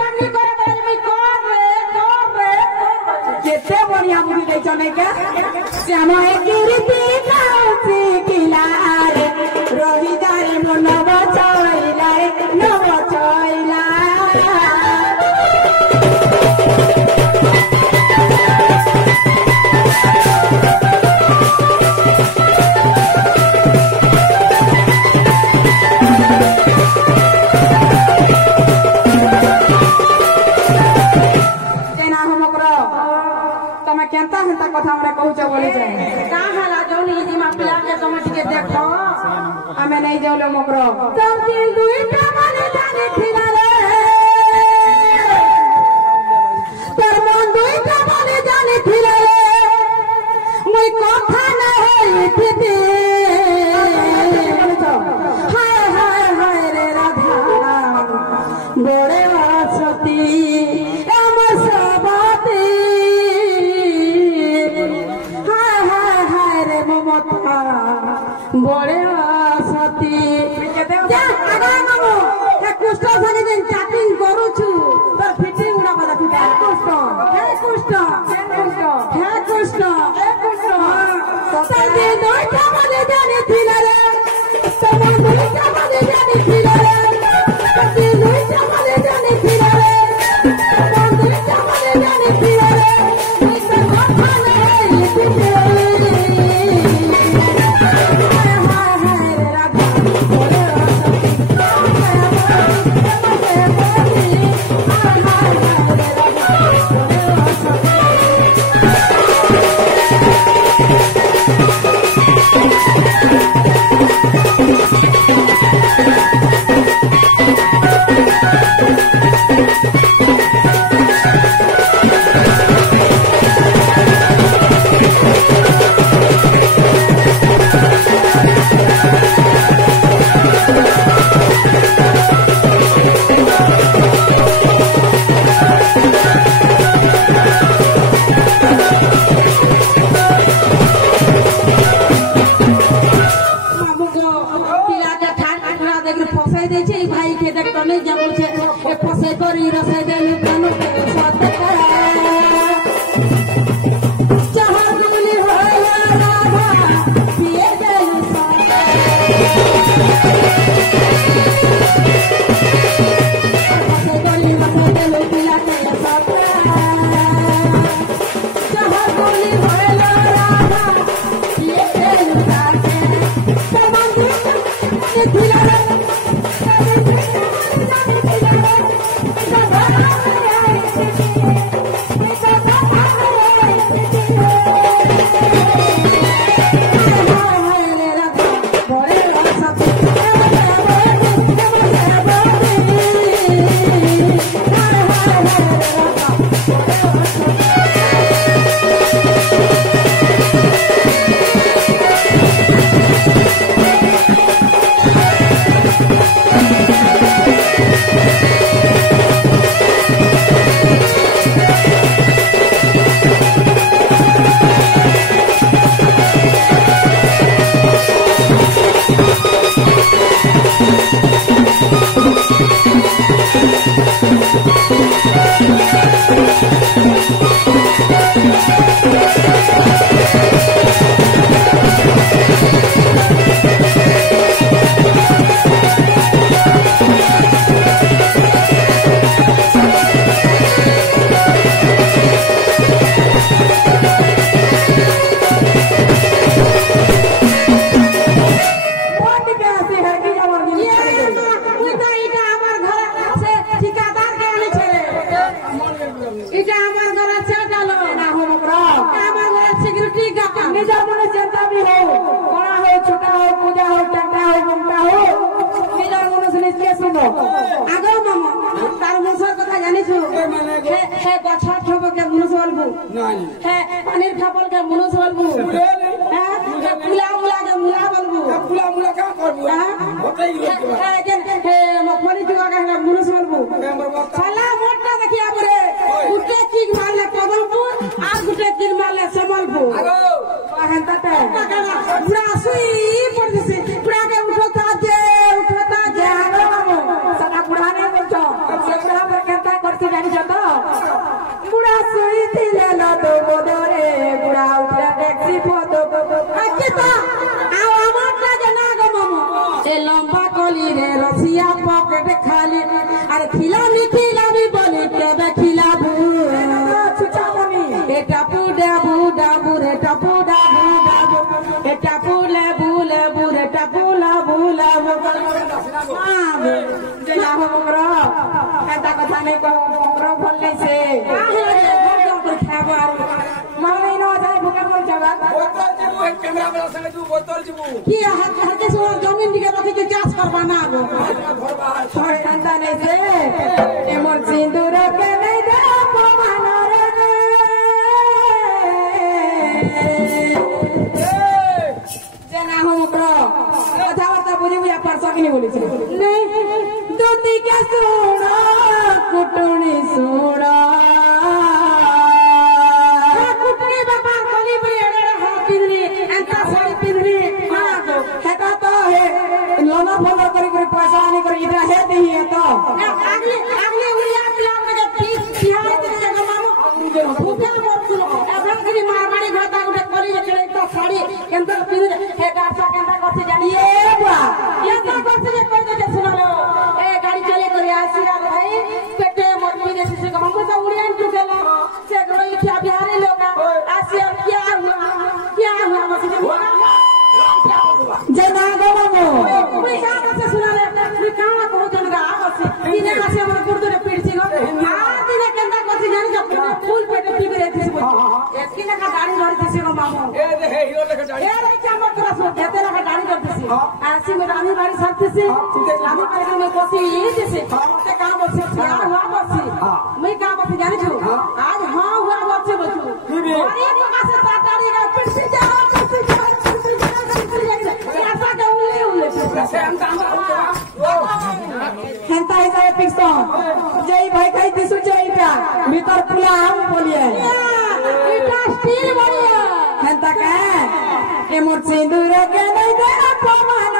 डांगी करे बजे मैं कर रे केते बढ़िया मुझे दे चने के श्याम एक रीति नाउची किला रे रही जारे मन बचाइला रे न बचाइला केंता हंता कथा हमरे कहूछ बोले जाए का हला जौनी जी मा पिला के तुम टिके देखो हमें नहीं जाउलो मकरो सब दिल दुईटा माने जाने थिला रे तर मन दुईटा माने जाने थिला रे मुई कथा न होई थिते हाय हाय हाय रे राधा गोरे वासती अमर सबती बड़े सती जा आगा मामू हे कुष्ठ संगे दिन चैटिंग करू छु तोर फिटिंग उड़ा बदा तू हे कुष्ठ हे कुष्ठ हे कुष्ठ हे कुष्ठ संगे दोटा मने जाने थिला रे संगे दोटा मने जाने थिला रे संगे दोटा मने जाने थिला रे संगे दोटा मने जाने थिला रे इस माथा में लिखते करते जानी जाता बुढ़ा सुई दिले न तो बोदरे बुढ़ा उठे टैक्सी फोटो अच्छे तो आओ अमर लगे ना गो मामू ए लंबा कोली रे रसिया पॉकेट खाली अरे खिलानी खिलानी बोली केबे खिलाबू छुचा बनी ए टापू डाबू डाबू रे टापू डाबू डाबू ए टापू ले बुले बुरे टापू ला बुला जना हो मगरो एता कथा नहीं को मगरो भल नहीं से खाबार माने न जाय भूखा मर जाबा बोतल जिबू कैमरा वाला संगे तू बोतल जिबू की हके सो जमीन दिके रखि के चाष करबा ना गो छोड़ कंदा नहीं से ए मोर सिंदूर के नहीं दे पवन रे जना हो मगरो कथा वार्ता बुझी बुझा पर सकिनी बोली छे नहीं दूती के सुनो कुटुनी सुनो कुटुनी बाबा कोली बुरी एडा हो पिनरी एंता साड़ी पिनरी हां तो हेता तो हे लोना फोलो करी करी पैसा आनी करी इधर है नहीं है तो अगले अगले उलिया प्लान के पीस बिहार के जगह मामू भूखे मोर सुनो एबरा करी मारवाड़ी घाटा उठे कोली चले तो साड़ी केंता पिनरी हे गासा केंता करते जानी ए बुआ केंता करते कोई तो सुनो लो ए गाड़ी चले करे आसिया भाई पेटे मोर पीने से हमको तो उड़ियान टूटेला से गई क्या बिहारी लोग आसिया क्या हुआ मसीने जना गो मो कोई काम से सुना ले मी काम को जन गा बसी इने मासे हमर गुर्दो रे पीड़ छी गो आ दिने केंदा कोसी जानी जो फूल पेटे पी के रहती बोल एतकी ना का गाड़ी धरती से गो मामू ए दे हे हीरो लेके गाड़ी ए रे क्या मत रहा सो देते ना का गाड़ी धरती से आसी में रानी बाड़ी सरती से रानी बाड़ी में कोसी ये जैसे ते काम बसे क्या हुआ बसी मैं काम बसी जानी जो आज हां हुआ बसे बसू और एक मासे तातारी का पीड़ से जा हेंता ऐसा फिक्सो जय भाई कई दिसु जयटा भीतर पुला हम बोलिए इटा स्टील बोलिए हेंता के मोर सिंदूर के नहीं दे अपमान